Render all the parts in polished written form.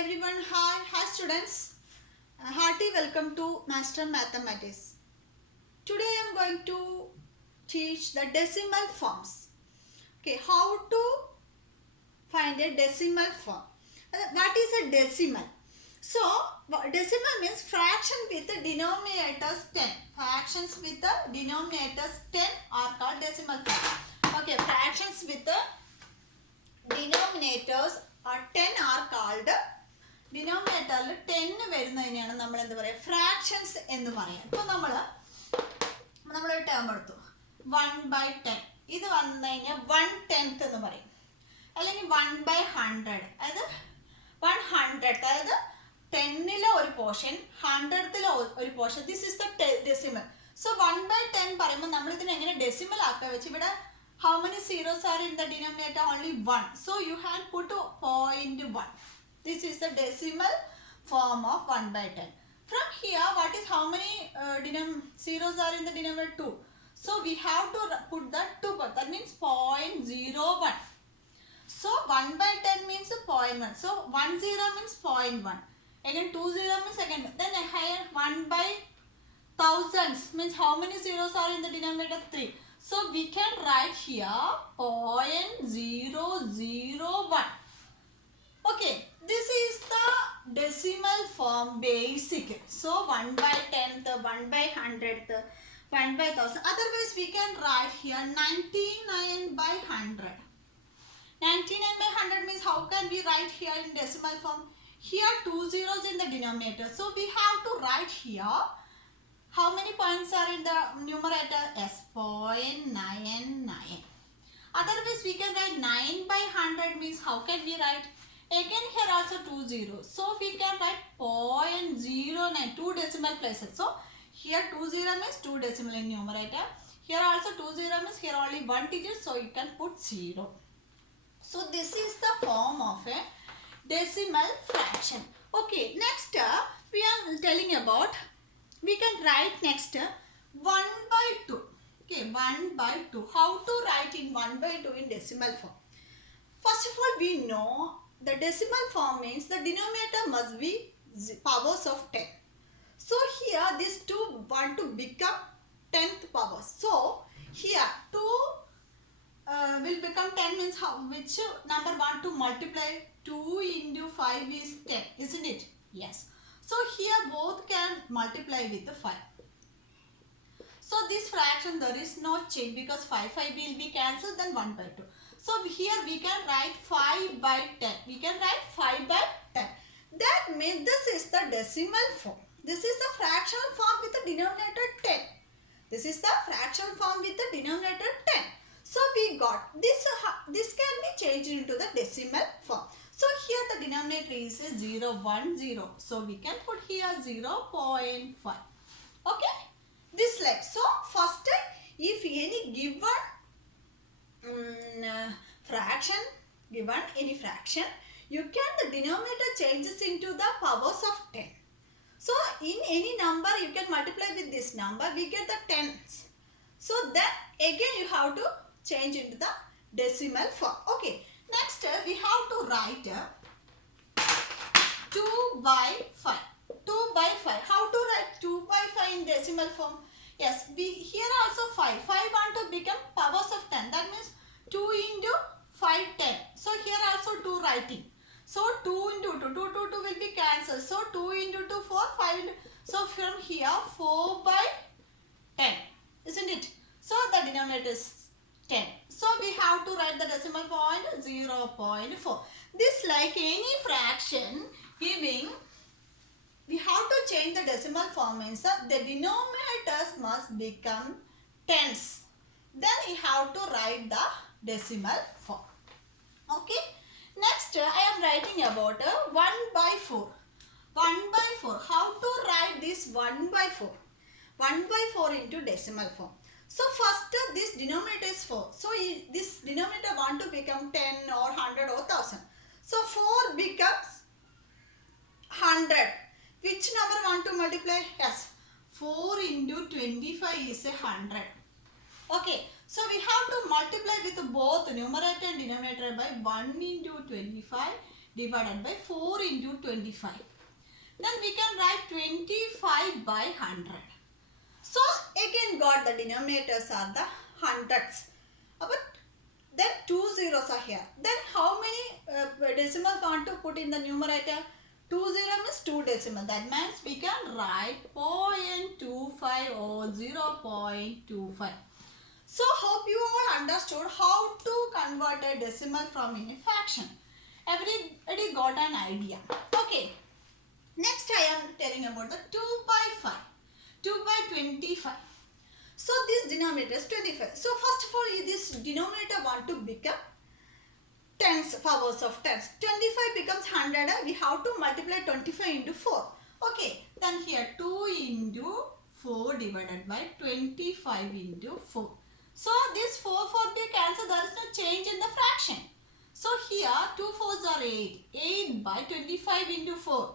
everyone. Hi students. Hearty welcome to Master Mathematics. Today I am going to teach the decimal forms. Okay, how to find a decimal form. What is a decimal? So, decimal means fraction with the denominators 10. Fractions with the denominators 10 are called decimal form. Okay, fractions with the denominators are 10 are called ഡിനോമിനേറ്ററിൽ 10 വരുന്നതിനെയാണ് നമ്മൾ എന്ത് പറയുക fractions എന്ന് പറയുക. ഇപ്പോൾ നമ്മളൊരു term എടുത്തു 1/10. ഇത് വന്നു കഴിഞ്ഞാൽ 1/10 എന്ന് പറയും. അല്ലെങ്കിൽ 1/100, അതായത് 100, അതായത് 10ലെ ഒരു പോർഷൻ 100ത്തിലെ ഒരു portion. This is the decimal. So 1/10 പറയുമ്പോൾ നമ്മൾ ഇതിനെ എങ്ങനെ ഡെസിമൽ ആക്കുക വെച്ച് ഇവിടെ how many zeros are in the denominator? Only 1. So you have put 0.1. This is the decimal form of 1/10. From here, what is how many zeros are in the denominator? 2. So we have to put the 2. That means 0.01. So 1/10 means 0.1. So 10 means 0.1. Again 20 means again. Then higher 1/thousands means how many zeros are in the denominator? 3. So we can write here 0.001. Okay, this is the decimal form basic. So 1/10th, 1/100th, 1/1000. Otherwise we can write here 99/100. 99/100 means how can we write here in decimal form? Here 2 zeros in the denominator. So we have to write here how many points are in the numerator? Yes, 0.99. Otherwise we can write 9/100 means how can we write? Again here also 2 zeros. So we can write 0.09, 2 decimal places. So here 20 means 2 decimal in numerator. Here also 20 means here only 1 digit, so you can put 0. So this is the form of a decimal fraction. Okay, next we are telling about, we can write next 1/2. Okay, 1/2. How to write in 1/2 in decimal form? First of all, we know the decimal form means the denominator must be powers of 10. So here these two want to become 10th powers. So here 2 will become 10 means how, which number want to multiply? 2 into 5 is 10, isn't it? Yes. So here both can multiply with the 5. So this fraction there is no change because 5 will be cancelled, then 1/2. So here we can write 5/10. We can write 5/10. That means this is the decimal form. This is the fractional form with the denominator 10. This is the fractional form with the denominator 10. So we got this. This can be changed into the decimal form. So here the denominator is 0.10. So we can put here 0.5. Okay. This like so. First, if any given fraction, given any fraction, you can the denominator changes into the powers of 10. So in any number you can multiply with this number, we get the tens. So then again you have to change into the decimal form. Okay, next we have to write 2/5. 2/5. How to write 2/5 in decimal form? Yes, we here also 5 want to become powers of 10. That means 2 into 5, 10. So here also 2 writing. So 2 into 2 will be cancelled. So 2 into 2, 4, 5 into, so from here 4/10, isn't it? So the denominator is 10. So we have to write the decimal point 0.4. This like any fraction giving, we have to change the decimal form means the denominators must become tens. Then we have to write the decimal form. Okay. Next I am writing about 1/4. 1/4. How to write this 1/4? 1/4 into decimal form. So first this denominator is 4. So this denominator want to become 10 or 100 or 1000. So 4 becomes 100. Which number want to multiply? Yes. 4 into 25 is 100. Okay. So we have to multiply with both numerator and denominator by 1 into 25 divided by 4 into 25. Then we can write 25 by 100. So again got the denominators are the hundreds. But then 2 zeros are here. Then how many decimals want to put in the numerator? 2 0 means 2 decimal. That means we can write 0.25 or 0.25. So hope you all understood how to convert a decimal from in a fraction. Everybody got an idea. Okay. Next I am telling about the 2 by 5. 2 by 25. So this denominator is 25. So first of all this denominator want to become tens, powers of tens. 25 becomes 100. We have to multiply 25 into 4. Okay. Then here 2 into 4 divided by 25 into 4. So this 4 be cancelled. There is no change in the fraction. So here 2 4s are 8. 8 by 25 into 4.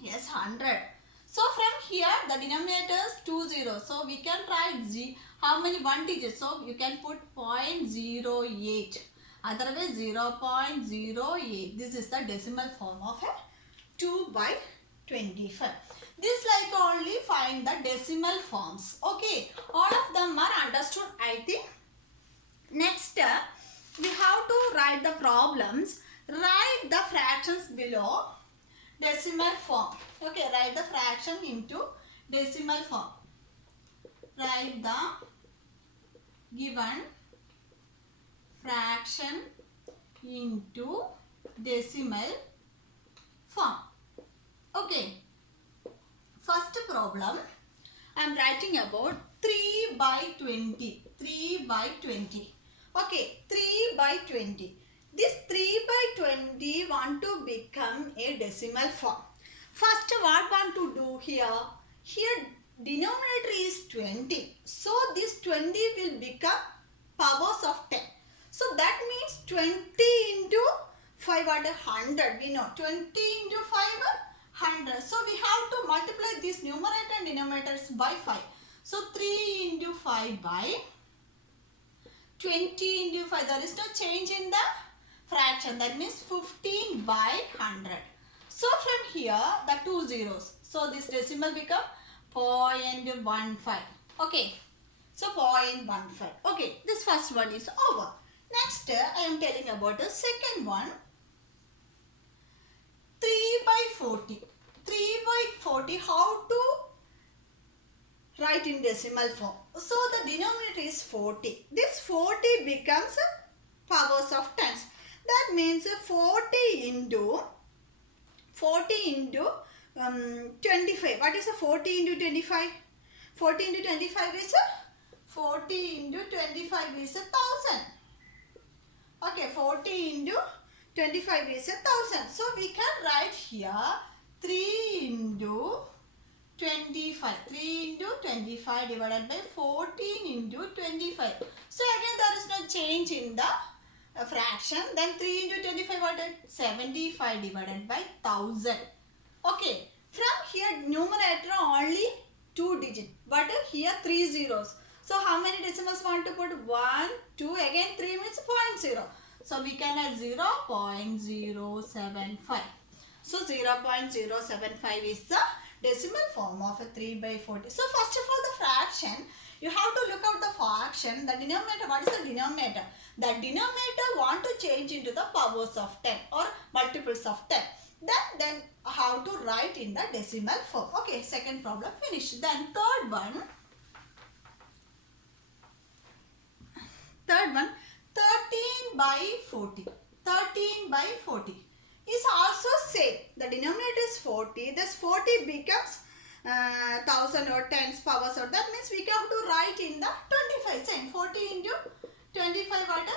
Yes, 100. So from here the denominator is 2 0. So we can write how many 1 digits. So you can put 0.08. Otherwise 0.08. This is the decimal form of a 2 by 25. This like only find the decimal forms. Okay. All of them are understood, I think. Next we have to write the problems. Write the fractions below decimal form. Okay, write the fraction into decimal form. Write the given fraction into decimal form. Okay. First problem, I am writing about 3 by 20. 3 by 20. Okay, 3 by 20. This 3 by 20 want to become a decimal form. First what want to do here? Here denominator is 20. So this 20 will become powers of 10. So that means 20 into 5 at 100. We know 20 into 5 100. So we have to multiply this numerator and denominators by 5. So 3 into 5 by 20 into 5. There is no change in the fraction. That means 15 by 100. So from here the 2 zeros. So this decimal become 0.15. Okay. So 0.15. Okay. This first one is over. Next I am telling about the second one. 3 by 40. 3 by 40. How to write in decimal form? So the denominator is 40. This 40 becomes powers of tens. That means 40 into 25. What is a 40 into 25? 40 into 25 is 40 into 25 is 1000. Okay, 40 into 25 is 1000. So we can write here 3 into 25. 3 into 25 divided by 14 into 25. So again there is no change in the fraction. Then 3 into 25 what is 75 divided by 1000. Okay. From here numerator only 2 digits. But here 3 zeros. So how many decimals want to put? 1, 2, again 3 means 0.0. So we can add 0.075. So 0.075 is the decimal form of a 3 by 40. So first of all the fraction, you have to look out the fraction, the denominator. What is the denominator? The denominator want to change into the powers of 10 or multiples of 10. Then how to write in the decimal form. Okay, second problem finished. Then third one, 13 by 40. 13 by 40 is also same. The denominator is 40. This 40 becomes 1000 or tens powers. Or that means we have to write in the 25. Same 40 into 25 what?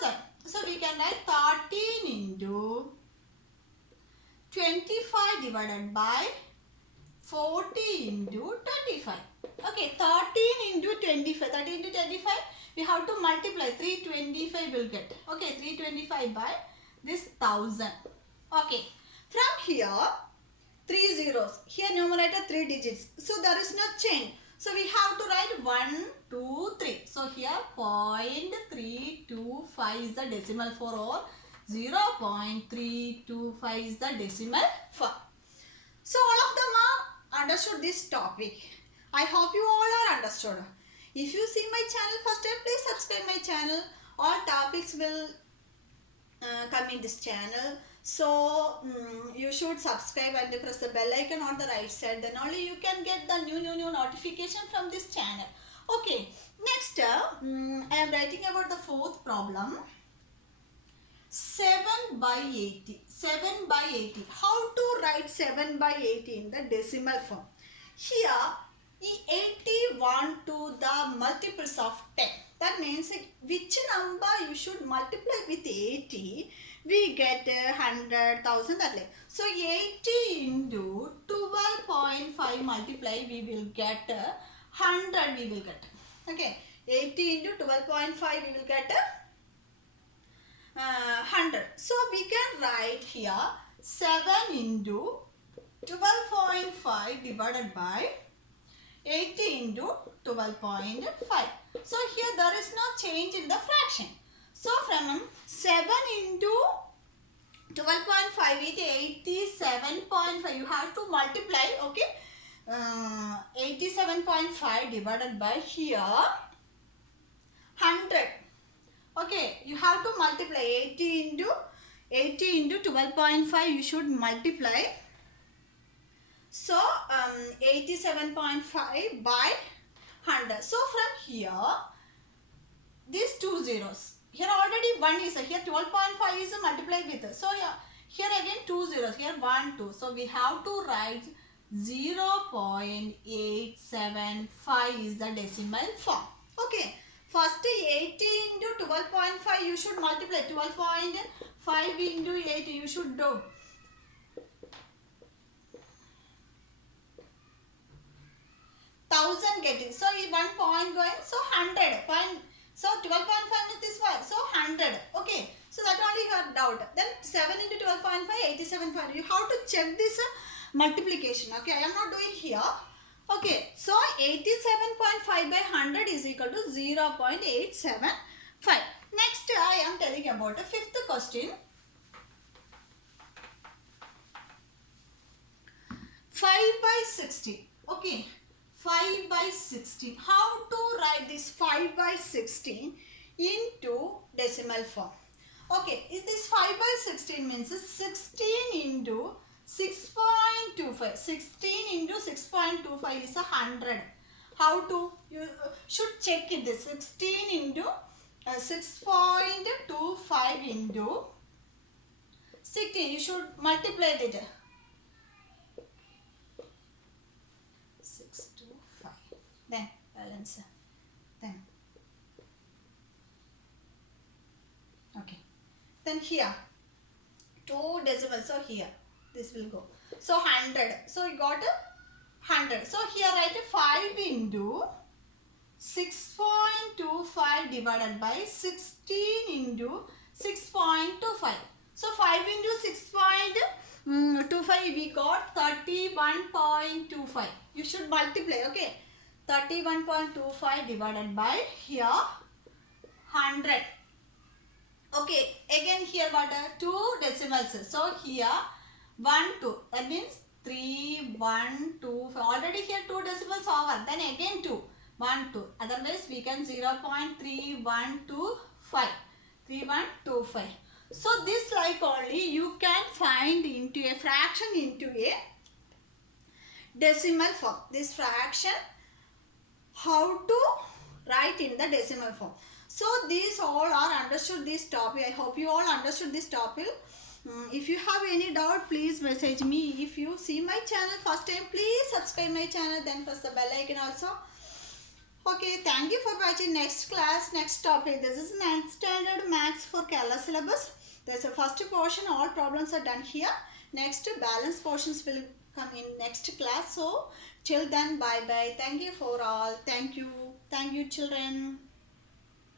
1000. So we can write 13 into 25 divided by 40 into 25. Okay, 13 into 25. 13 into 25. We have to multiply. 325 will get. Okay, 325 by this 1000. Okay. From here, 3 zeros. Here numerator 3 digits. So there is no change. So we have to write 1, 2, 3. So here 0.325 is the decimal for all 0.325 is the decimal form. So all of them are understood this topic. I hope you all are understood. If you see my channel first time, please subscribe my channel. All topics will come in this channel. So you should subscribe and press the bell icon on the right side. Then only you can get the new notification from this channel. Okay. Next, I am writing about the fourth problem. 7 by 80. 7 by 80. How to write 7 by 80 in the decimal form? Here, 81 to the multiples of 10. That means which number you should multiply with 80, we get 100,000 that way. So 80 into 12.5 multiply, we will get 100 we will get. Okay, 80 into 12.5 we will get 100. So we can write here 7 into 12.5 divided by 80 into 12.5. So here there is no change in the fraction. So from 7 into 12.5 is 87.5. You have to multiply, okay. 87.5 divided by here 100. Okay, you have to multiply 80 into 12.5. You should multiply. So 87.5 by 100. So from here, these two zeros. Here already 1 is here 12.5 is multiplied with. So here again 2 zeros. Here 1, 2. So we have to write 0.875 is the decimal form. Okay. First 80 into 12.5 you should multiply. 12.5 into 80 you should do. Thousand getting. So 1 point going. So 100. So 12.5 is this one. So 100. Okay. So that only you have doubt. Then 7 into 12.5, 87.5. You have to check this multiplication. Okay. I am not doing here. Okay. So 87.5 by 100 is equal to 0.875. Next I am telling about the fifth question. 5 by 60. Okay. 5 by 16. How to write this 5 by 16 into decimal form? Okay, this 5 by 16 means 16 into 6.25. 16 into 6.25 is 100. How to? You should check it. This 16 into 6.25 into 16. You should multiply it. 6 to 5. Then balance. Then. Okay. Then here. 2 decimals. So here. This will go. So 100. So you got 100. So here write 5 into 6.25 divided by 16 into 6.25. So 5 into 6.25 we got 31.25. You should multiply, okay. 31.25 divided by here 100. Okay, again here what are 2 decimals. So here 1, 2. That means 3, 1, 2. Already here 2 decimals over. Then again 2. 1, 2. Otherwise we can 0.3125. 3125. So this like only you can find into a fraction into a decimal form. This fraction how to write in the decimal form. So these all are understood this topic. I hope you all understood this topic. If you have any doubt, please message me. If you see my channel first time, please subscribe my channel. Then press the bell icon also. Okay, thank you for watching. Next class, next topic. This is 9th standard maths for Kerala syllabus. There's a first portion. All problems are done here. Next balance portions will come in next class. So till then, bye bye. Thank you for all. Thank you. Thank you, children.